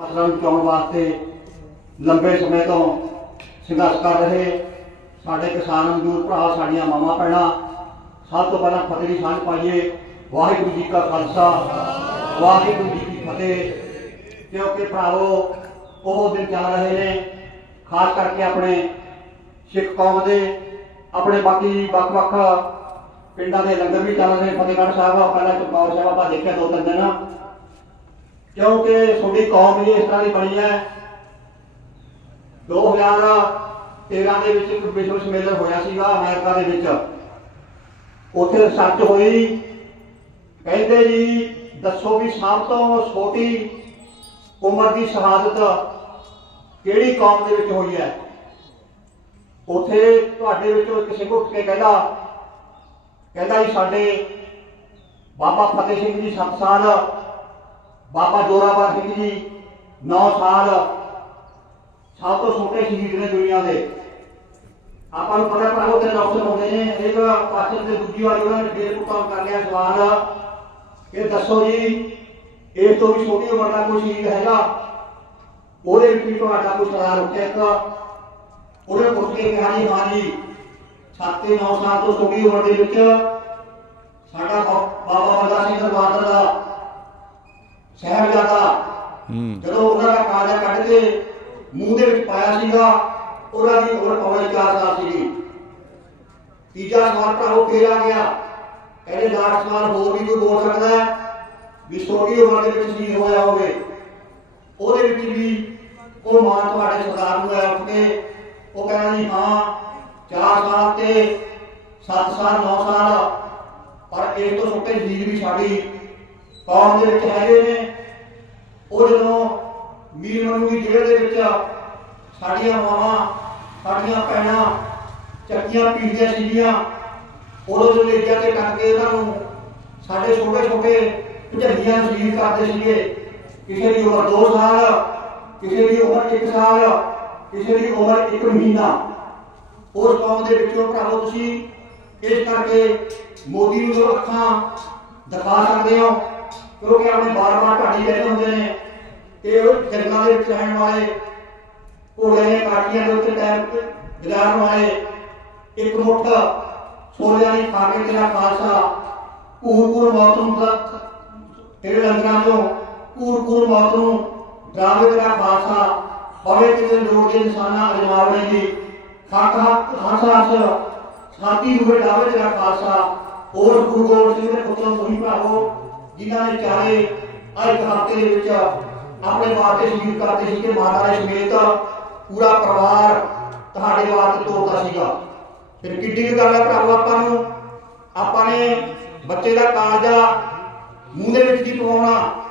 ਫਸਲਾਂ ਨੂੰ ਬਚਾਉਣ ਵਾਸਤੇ ਲੰਬੇ ਸਮੇਂ ਤੋਂ ਸੰਘਰਸ਼ ਕਰ ਰਹੇ ਸਾਡੇ ਕਿਸਾਨ ਮਜ਼ਦੂਰ ਭਰਾ, ਸਾਡੀਆਂ ਮਾਵਾਂ ਭੈਣਾਂ, ਸਭ ਤੋਂ ਪਹਿਲਾਂ ਫਤਿਹ ਦੀ ਸਾਂਝ ਪਾਈਏ। ਵਾਹਿਗੁਰੂ ਜੀ ਕਾ ਖਾਲਸਾ, ਵਾਹਿਗੁਰੂ ਜੀ ਕੀ ਫਤਿਹ। ਕਿਉਂਕਿ ਭਰਾਵੋ, ਉਹ ਦਿਨ ਚੱਲ ਰਹੇ ਨੇ, ਖਾਸ ਕਰਕੇ ਆਪਣੇ ਸਿੱਖ ਕੌਮ ਦੇ, ਆਪਣੇ ਬਾਕੀ ਵੱਖ-ਵੱਖ ਪਿੰਡਾਂ ਦੇ ਲੰਗਰ ਵੀ ਚੱਲ ਰਹੇ ਫਤਿਹਗੜ੍ਹ ਸਾਹਿਬ, ਪਹਿਲਾਂ ਚਮਕੌਰ ਸਾਹਿਬ ਆਪਾਂ ਦੇਖਿਆ ਦੋ ਤਿੰਨ ਦਿਨ। ਕਿਉਂਕਿ ਤੁਹਾਡੀ ਕੌਮ ਹੀ ਇਸ ਤਰ੍ਹਾਂ ਦੀ ਬਣੀ ਹੈ। 2013 ਦੇ ਵਿੱਚ ਇੱਕ ਵਿਸ਼ਵ ਸੰਮੇਲਨ ਹੋਇਆ ਸੀਗਾ ਅਮਰੀਕਾ ਦੇ ਵਿੱਚ। ਉੱਥੇ ਰਿਸਰਚ ਹੋਈ। ਕਹਿੰਦੇ ਜੀ, ਦੱਸੋ ਵੀ ਸਭ ਤੋਂ ਛੋਟੀ ਉਮਰ ਦੀ ਸ਼ਹਾਦਤ ਕਿਹੜੀ ਕੌਮ ਦੇ ਵਿੱਚ ਹੋਈ ਹੈ? ਉੱਥੇ ਤੁਹਾਡੇ ਵਿੱਚੋਂ ਇੱਕ ਸਿੰਘ ਉੱਠ ਕੇ ਕਹਿੰਦਾ ਕਹਿੰਦਾ ਜੀ, ਸਾਡੇ ਬਾਬਾ ਫਤਿਹ ਸਿੰਘ ਜੀ 7 ਸਾਲ ਬਾਬਾ ਜੋਰਾਵਰ ਸਿੰਘ ਜੀ 9 ਸਾਲ ਸਭ ਤੋਂ ਛੋਟੇ ਸ਼ਹੀਦ ਨੇ ਦੁਨੀਆ ਦੇ। ਆਪਾਂ ਨੂੰ ਪਤਾ ਪਰ ਉਹਦੇ ਡਾਕਟਰ ਹੁੰਦੇ ਨੇ ਇੱਕ ਪਾਸੇ ਤੇ ਦੂਜੀ ਵਾਰੀ ਉਹਨਾਂ ਨੇ ਫੇਰ ਪੁੱਤਾਂ ਕਰ ਲਿਆ ਸਵਾਲ। ਇਹ ਦੱਸੋ ਜੀ ਇਸ ਤੋਂ ਵੀ ਛੋਟੀ ਉਮਰ ਦਾ ਕੋਈ ਸ਼ਹੀਦ ਹੈਗਾ? ਉਹਦੇ ਵਿੱਚ ਵੀ ਤੁਹਾਡਾ ਕੋਈ ਸਵਾਲ ਉੱਠਿਆ ਇੱਕ? ਉਹਨੇ ਪੁੱਛ ਕੇ ਕਿਹਾ ਜੀ, ਹਾਂ ਜੀ 7-9 ਸਾਲ ਤੋਂ ਛੋਟੀ ਉਮਰ ਦੇ ਵਿੱਚ ਸਾਡਾ ਬਾਬਾ ਬੰਦਾ ਸਿੰਘ ਬਹਾਦਰ ਦਾ ਸਾਹਿਬਜ਼ਾਦਾ ਹੂੰ। ਜਦੋਂ ਉਹਨਾਂ ਦਾ ਕਾਜਾ ਕੱਢ ਕੇ ਮੂੰਹ ਦੇ ਵਿੱਚ ਪਾਇਆ ਸੀਗਾ ਉਹਨਾਂ ਦੀ ਉਮਰ ਪੌਣੇ 4 ਸਾਲ ਸੀਗੀ। ਤੀਜਾ ਸਵਾਲ ਭਰਾਓ ਫੇਰ ਆ ਗਿਆ। ਕਹਿੰਦੇ ਲਾਸਟ ਸਵਾਲ ਹੋਰ ਵੀ ਕੋਈ ਬੋਲ ਸਕਦਾ ਹੈ ਵੀ ਛੋਟੀ ਉਮਰ ਦੇ ਵਿੱਚ ਸ਼ਹੀਦ ਹੋਇਆ ਹੋਵੇ? ਉਹਦੇ ਵਿੱਚ ਵੀ ਉਹ ਮਾਨ ਤੁਹਾਡੇ ਸਰਦਾਰ ਨੂੰ ਆਇਆ ਉੱਠ ਕੇ ਉਹ ਕਹਿੰਦਾ ਜੀ ਹਾਂ 4 ਸਾਲ ਤੇ 7 ਸਾਲ 9 ਸਾਲ ਪਰ ਇਸ ਤੋਂ ਛੋਟੇ ਸ਼ਹੀਦ ਵੀ ਸਾਡੀ ਕੌਮ ਦੇ ਵਿੱਚ ਹੈਗੇ ਨੇ। ਉਹ ਜਦੋਂ ਮੀਰ ਮਨੂ ਦੀ ਜੇਲ੍ਹ ਦੇ ਵਿੱਚ ਸਾਡੀਆਂ ਮਾਵਾਂ, ਸਾਡੀਆਂ ਭੈਣਾਂ, ਚੱਕੀਆਂ ਪੀੜੀਆਂ ਸੀਗੀਆਂ ਉਦੋਂ ਜੋ ਲੇਜਾ ਤੇ ਟੰਗ ਉਹਨਾਂ ਨੂੰ ਸਾਡੇ ਛੋਟੇ ਛੋਟੇ ਭਜਨੀਆਂ ਸ਼ਹੀਦ ਕਰਦੇ ਸੀਗੇ। ਕਿਸੇ ਦੀ ਉਮਰ 2 ਸਾਲ, ਕਿਸੇ ਦੀ ਉਮਰ 1 ਸਾਲ, ਕਿਸੇ ਦੀ ਉਮਰ 1 ਮਹੀਨਾ। ਉਸ ਕੌਮ ਦੇ ਵਿੱਚੋਂ ਭਰਾਵੋ, ਤੁਸੀਂ ਇਸ ਕਰਕੇ ਮੋਦੀ ਨੂੰ ਅੱਖਾਂ ਦਿਖਾ ਸਕਦੇ ਹੋ ਕਿਉਂਕਿ ਆਪਣੇ ਬਾਰ-ਬਾਰ ਢਾਡੀ ਕਹਿੰਦੇ ਹੁੰਦੇ ਨੇ। ਕਿ ਉਹ ਜੰਗਲਾਂ ਦੇ ਵਿੱਚ ਰਹਿਣ ਵਾਲੇ ਘੋੜੇ ਨੇ ਕਾਟੀਆਂ ਦੇ ਉੱਤੇ ਟਾਈਮ ਗੁਜ਼ਾਰਨ ਵਾਲੇ ਇੱਕ ਮੁੱਠ ਸੋਲਿਆਂ ਦੀ ਖਾ ਕੇ ਤੇਰਾ ਖਾਲਸਾ ਕੂਰ ਕੂਰ ਮੌਤ ਨੂੰ ਤੱਕ ਤੇਰੇ ਲੰਗਰਾਂ ਤੋਂ ਕੂਰ ਕੂਰ ਮੌਤ ਨੂੰ ਡਰਾਵੇ ਤੇਰਾ ਖਾਲਸਾ ਪਵੇ ਕਿਤੇ ਲੋੜ ਦੇ ਨਿਸ਼ਾਨਾ ਅਜਮਾਵਣੇ ਦੀ। ਹੱਕ ਹੱਕ ਹੱਸ ਹੱਸ ਛਾਤੀ ਨੂੰ ਡਾਵੇ ਤੇਰਾ ਖਾਲਸਾ। ਹੋਰ ਗੁਰੂ ਗੋਬਿੰਦ ਸਿੰਘ ਦੇ ਪੁੱਤਰ ਤੁਸੀਂ ਭਰਾਵੋ ਜਿਨ੍ਹਾਂ ਨੇ ਚਾਹੇ ਇੱਕ ਹਫ਼ਤੇ ਦੇ ਵਿੱਚ ਆਪਣੇ ਵਾਸਤੇ ਸ਼ਹੀਦ ਕਰਦੇ ਸੀ ਕਿ ਮਾਤਾ ਦੇ ਸਮੇਤ ਪੂਰਾ ਪਰਿਵਾਰ ਤੁਹਾਡੇ ਵਾਸਤੇ ਤੋਰਦਾ ਸੀਗਾ। ਫਿਰ ਕਿੱਡੀ ਕੁ ਗੱਲ ਹੈ ਭਰਾਵੋ ਆਪਾਂ ਨੂੰ? ਆਪਾਂ ਨੇ ਬੱਚੇ ਦਾ ਕਾਲਜਾ ਮੂੰਹ ਦੇ ਵਿੱਚ ਕੀ ਪਵਾਉਣਾ।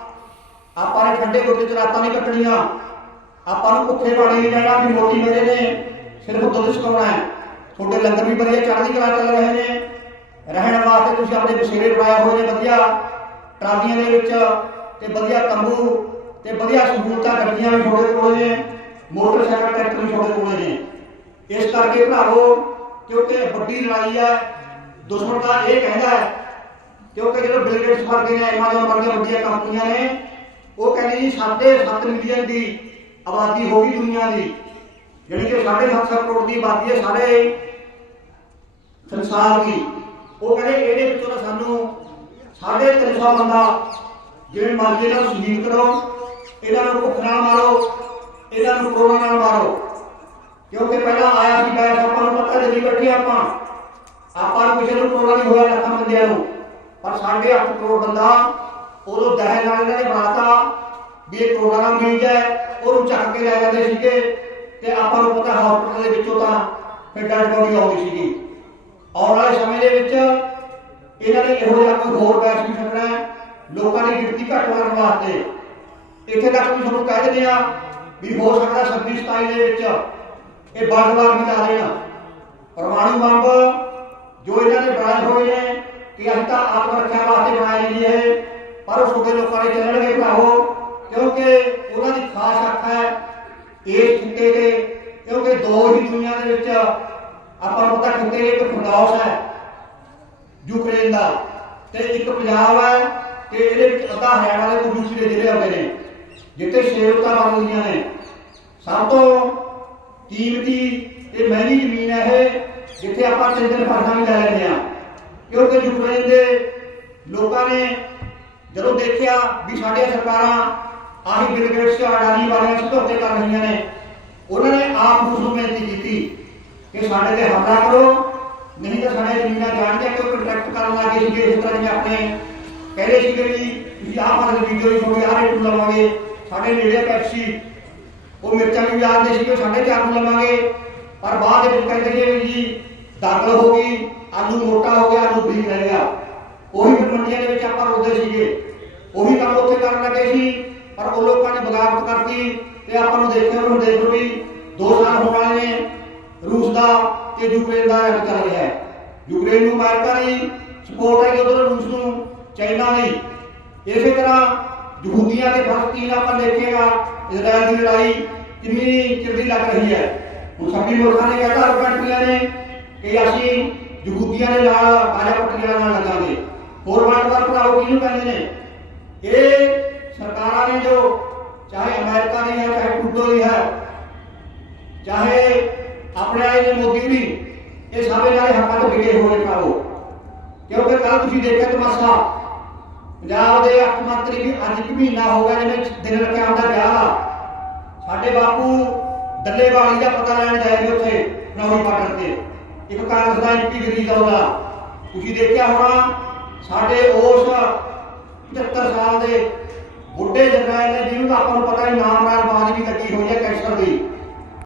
ਆਪਾਂ ਨੇ ਠੰਡੇ ਗੁੱਟ ਚ ਰਾਤਾਂ ਨਹੀਂ ਕੱਟਣੀਆਂ। ਆਪਾਂ ਨੂੰ ਭੁੱਖੇ ਪਾਣੀ ਨਹੀਂ ਜਾਣਾ ਵੀ ਮੋਟੀ ਮੇਰੇ ਨੇ, ਸਿਰਫ ਦੁੱਧ ਛਕਾਉਣਾ ਹੈ। ਤੁਹਾਡੇ ਲੰਗਰ ਵੀ ਵਧੀਆ ਚੜ੍ਹਦੀ ਕਲਾ ਚੱਲ ਰਹੇ ਨੇ। ਰਹਿਣ ਵਾਸਤੇ ਤੁਸੀਂ ਆਪਣੇ ਬਸੇਰੇ ਬਣਾਏ ਹੋਏ ਨੇ, ਵਧੀਆ। ਟਰਾਲੀਆਂ ਦੇ ਵਿੱਚ ਤੇ ਵਧੀਆ ਤੰਬੂ ਤੇ ਵਧੀਆ ਸਹੂਲਤਾਂ ਗੱਡੀਆਂ ਵੀ ਤੁਹਾਡੇ ਕੋਲ ਨੇ, ਮੋਟਰਸਾਈਕਲ ਟਰੈਕਟਰ ਵੀ ਤੁਹਾਡੇ ਕੋਲ ਨੇ। ਇਸ ਕਰਕੇ ਭਰਾਵੋ, ਕਿਉਂਕਿ ਵੱਡੀ ਲੜਾਈ ਹੈ, ਦੁਸ਼ਮਣ ਦਾ ਇਹ ਕਹਿੰਦਾ ਹੈ, ਕਿਉਂਕਿ ਜਦੋਂ ਬਿਲ ਗੇਟਸ ਵਰਗੇ ਨੇ ਐਮਾਜ਼ਨ ਵਰਗੀਆਂ ਵੱਡੀਆਂ ਕੰਪਨੀਆਂ ਨੇ, ਉਹ ਕਹਿੰਦੇ ਜੀ ਸਾਡੇ 7 ਮਿਲੀਅਨ ਦੀ ਆਬਾਦੀ ਹੋ ਗਈ ਦੁਨੀਆ ਦੀ। ਜਿਹੜੀ ਕਿ 7.5 ਕਰੋੜ ਦੀ ਆਬਾਦੀ ਹੈ ਸਾਰੇ ਸੰਸਾਰ ਦੀ। ਉਹ ਕਹਿੰਦੇ ਇਹਦੇ ਵਿੱਚੋਂ ਤਾਂ ਸਾਨੂੰ 350 ਬੰਦਾ, ਜਿਵੇਂ ਮਰਜ਼ੀ ਇਹਨਾਂ ਨੂੰ ਸ਼ਹੀਦ ਕਰੋ, ਇਹਨਾਂ ਨੂੰ ਭੁੱਖ ਨਾਲ ਮਾਰੋ, ਇਹਨਾਂ ਨੂੰ ਕਰੋਨਾ ਨਾਲ ਮਾਰੋ। ਕਿਉਂਕਿ ਪਹਿਲਾਂ ਆਇਆ ਸੀ ਗਾਇਸ, ਆਪਾਂ ਨੂੰ ਪਤਾ ਨਹੀਂ ਬੈਠੇ ਆਪਾਂ। ਆਪਾਂ ਨੂੰ ਕਿਸੇ ਨੂੰ ਕਰੋਨਾ ਨਹੀਂ ਹੋਇਆ ਲੱਖਾਂ ਬੰਦਿਆਂ ਨੂੰ। ਪਰ ਸਾਡੇ 8 ਕਰੋੜ ਬੰਦਾ, ਉਦੋਂ ਦਹਿ ਨਾਲ ਇਹਨਾਂ ਨੇ ਬਣਾਤਾ ਵੀ ਇਹ ਕਰੋਨਾ ਨਾਲ ਮਿਲ ਜਾਏ, ਉਹਨੂੰ ਚੱਕ ਕੇ ਲੈ ਜਾਂਦੇ ਸੀਗੇ। ਤੇ ਆਪਾਂ ਨੂੰ ਪਤਾ ਹਸਪਤਾਲ ਦੇ ਵਿੱਚੋਂ ਤਾਂ ਫਿਰ ਡੈਡ ਬੋਡੀ ਆਉਂਦੀ ਸੀਗੀ। ਆਉਣ ਵਾਲੇ ਸਮੇਂ ਦੇ ਵਿੱਚ ਇਹਨਾਂ ਨੇ ਇਹੋ ਜਿਹਾ ਕੋਈ ਹੋਰ ਬੈਚ ਵੀ ਛੱਡਣਾ ਹੈ। ਲੋਕਾਂ ਦੀ ਗਿਣਤੀ ਘੱਟ ਕਰਨ ਵਾਸਤੇ। ਇੱਥੇ ਤੱਕ ਵੀ ਤੁਹਾਨੂੰ ਕਹਿ ਦਿੰਦੇ ਆ ਵੀ ਹੋ ਸਕਦਾ 26 27 ਦੇ ਵਿੱਚ ਇਹ ਬੰਦਵਾਰ ਵੀ ਲਾ ਦੇਣ। ਪਰਮਾਣੂ ਬੰਬ ਜੋ ਇਹਨਾਂ ਨੇ ਬਣਾਏ ਹੋਏ ਨੇ, ਕਿ ਅਸੀਂ ਤਾਂ ਆਤਮ ਰੱਖਿਆ ਵਾਸਤੇ ਬਣਾਏ ਨਹੀਂ ਇਹ, ਪਰ ਉਹ ਛੋਟੇ ਲੋਕਾਂ ਨੇ ਚੱਲਣਗੇ ਭਰਾਵੋ, ਕਿਉਂਕਿ ਉਹਨਾਂ ਦੀ ਖਾਸ ਅੱਖ ਹੈ ਇਸ ਖਿੱਤੇ ਤੇ, ਕਿਉਂਕਿ ਦੋ ਹੀ ਦੁਨੀਆ ਦੇ ਵਿੱਚ ਆਪਾਂ ਨੂੰ ਪਤਾ ਖਿੱਤੇ ਇੱਕ ਫਿਰਦੌਸ ਹੈ। ਯੂਕਰੇਨ ਦਾ। ਤੇ ਇੱਕ ਪੰਜਾਬ ਹੈ ਤੇ ਇਹਦੇ ਵਿੱਚ ਅੱਧਾ ਹਰਿਆਣਾ ਦੇ ਕੋਈ ਦੂਸਰੇ ਜ਼ਿਲ੍ਹੇ ਆਉਂਦੇ ਨੇ, ਜਿੱਥੇ ਸੇਵਤਾ ਬਣਦੀਆਂ ਨੇ। ਸਭ ਤੋਂ ਕੀਮਤੀ ਇਹ ਮਹਿੰਗੀ ਜ਼ਮੀਨ ਹੈ ਇਹ, ਜਿੱਥੇ ਆਪਾਂ ਤਿੰਨ ਦਿਨ ਫਸਲਾਂ ਵੀ ਲੈ ਲੈਂਦੇ ਆ ਕਿਉਂਕਿ ਯੂਕਰੇਨ ਦੇ ਲੋਕਾਂ ਨੇ ਜਦੋਂ ਦੇਖਿਆ ਵੀ ਸਾਡੀਆਂ ਸਰਕਾਰਾਂ ਆਹੀ ਬਿਲ ਗੇਟਸ ਤੇ ਅਡਾਨੀ ਵਾਲਿਆਂ ਸਮਝੌਤੇ ਕਰ ਰਹੀਆਂ ਨੇ, ਉਹਨਾਂ ਨੇ ਆਪ ਉਸ ਨੂੰ ਬੇਨਤੀ ਕੀਤੀ ਕਿ ਸਾਡੇ ਤੇ ਹਮਲਾ ਕਰੋ ਨਹੀਂ ਤਾਂ ਸਾਡੇ ਜ਼ਮੀਨਾਂ ਜਾਣਗੇ ਕਿ ਕੰਟਰੈਕਟ ਕਰਨ ਲੱਗੇ ਸੀਗੇ ਇਸ ਤਰ੍ਹਾਂ ਜਿਵੇਂ ਆਪਣੇ ਕਹਿੰਦੇ ਸੀਗੇ ਵੀ ਤੁਸੀਂ ਆਹ ਫਸਲ ਬੀਜੋ ਜੀ ਤੁਹਾਡੀ ਆਹ ਰੇਟ ਨੂੰ ਲਵਾਂਗੇ। ਸਾਡੇ ਨੇੜੇ ਪੈਪਸੀ ਉਹ ਮਿਰਚਾਂ ਵੀ ਜਾਣਦੇ ਸੀਗੇ ਸਾਢੇ ਚਾਰ ਨੂੰ ਲਵਾਂਗੇ। ਪਰ ਬਾਅਦ ਵਿੱਚ ਕਹਿੰਦੇ ਕਿ ਜੀ, ਦਾਖਲ ਹੋ ਗਈ, ਆਲੂ ਮੋਟਾ ਹੋ ਗਿਆ, ਆਲੂ ਬਰੀਕ ਰਹਿ ਗਿਆ। ਉਹੀ ਮੰਡੀਆਂ ਦੇ ਵਿੱਚ ਆਪਾਂ ਰੋਦੇ ਸੀਗੇ। ਉਹੀ ਕੰਮ ਉੱਥੇ ਕਰਨ ਲੱਗੇ ਸੀ, ਪਰ ਉਹ ਲੋਕਾਂ ਨੇ ਬਗਾਵਤ ਕਰਤੀ ਤੇ ਆਪਾਂ ਨੂੰ ਦੇਖਿਆ ਹੁਣ ਦੇਖ ਵੀ 2 ਸਾਲ ਹੋਣ ਵਾਲੇ ਨੇ ਰੂਸ ਦਾ ਤੇ ਯੂਕਰੇਨ ਦਾ ਜੰਗ ਚੱਲ ਰਿਹਾ ਹੈ ਯੂਕਰੇਨ ਨੂੰ ਅਮਰੀਕਾ ਦੀ ਸਪੋਰਟ ਹੈ ਕਿ ਉਧਰ ਰੂਸ ਨੂੰ ਚਾਈਨਾ ਦੀ ਇਸੇ ਤਰ੍ਹਾਂ ਯਹੂਦੀਆਂ ਤੇ ਫਲਸਤੀਨ ਆਪਾਂ ਦੇਖੇਗਾ ਇਜ਼ਰਾਈਲ ਦੀ ਲੜਾਈ ਕਿੰਨੀ ਚਿਰ ਦੀ ਲੱਗ ਰਹੀ ਹੈ ਹੁਣ ਸਭੀ ਮੁਲਕਾਂ ਨੇ ਕਹਿਤਾ ਅਰਬ ਕੰਟਰੀਆਂ ਨੇ ਕਿ ਅਸੀਂ ਯਹੂਦੀਆਂ ਦੇ ਨਾਲ ਆਜਾ ਪੱਟੀਆਂ ਨਾਲ ਲੱਗਾਂਗੇ ਹੋਰ ਵਰਡ ਵਾਰ ਭਰਾਓ ਕਿਹਨੂੰ ਕਹਿੰਦੇ ਨੇ ਇਹ ਸਰਕਾਰਾਂ ਨੇ ਜੋ ਚਾਹੇ ਅਮਰੀਕਾ ਦੀ ਹੈ ਚਾਹੇ ਟੂਡੋ ਦੀ ਹੈ ਚਾਹੇ ਆਪਣੇ ਆਏ ਨੇ ਮੋਦੀ ਵੀ ਇਹ ਸਾਰੇ ਨਾਲੇ ਹੱਕਾਂ ਤੋਂ ਵਿਗੇ ਹੋਏ ਭਰਾਓ ਕਿਉਂਕਿ ਕੱਲ ਤੁਸੀਂ ਦੇਖਿਆ ਤਮਾਸ਼ਾ। ਪੰਜਾਬ ਦੇ ਅੱਖ ਮੰਤਰੀ ਵੀ ਅੱਜ ਇੱਕ ਮਹੀਨਾ ਹੋ ਗਿਆ ਜਿਵੇਂ ਦਿਨ ਰੱਖਿਆ ਹੁੰਦਾ ਵਿਆਹ ਦਾ। ਸਾਡੇ ਬਾਪੂ ਦੱਲੇਵਾਲੀ ਦਾ ਪਤਾ ਲੈਣ ਜਾਏ ਨੇ ਉੱਥੇ ਨੌਰੀ ਪਾਟਣ ਤੇ। ਇੱਕ ਕਾਂਗਰਸ ਦਾ ਐਮਪੀ ਗਰੀਬ ਆਉਂਦਾ ਤੁਸੀਂ ਦੇਖਿਆ ਹੋਣਾ, ਸਾਡੇ ਉਸ 75 ਸਾਲ ਦੇ ਬੁੱਢੇ ਜਰਨੈਲ ਨੇ, ਜਿਹਨੂੰ ਆਪਾਂ ਨੂੰ ਪਤਾ ਹੀ ਨਾਮ ਨਾਲ ਬਾਜ ਵੀ ਲੱਗੀ ਹੋਈ ਹੈ ਕੈਂਸਰ ਦੀ।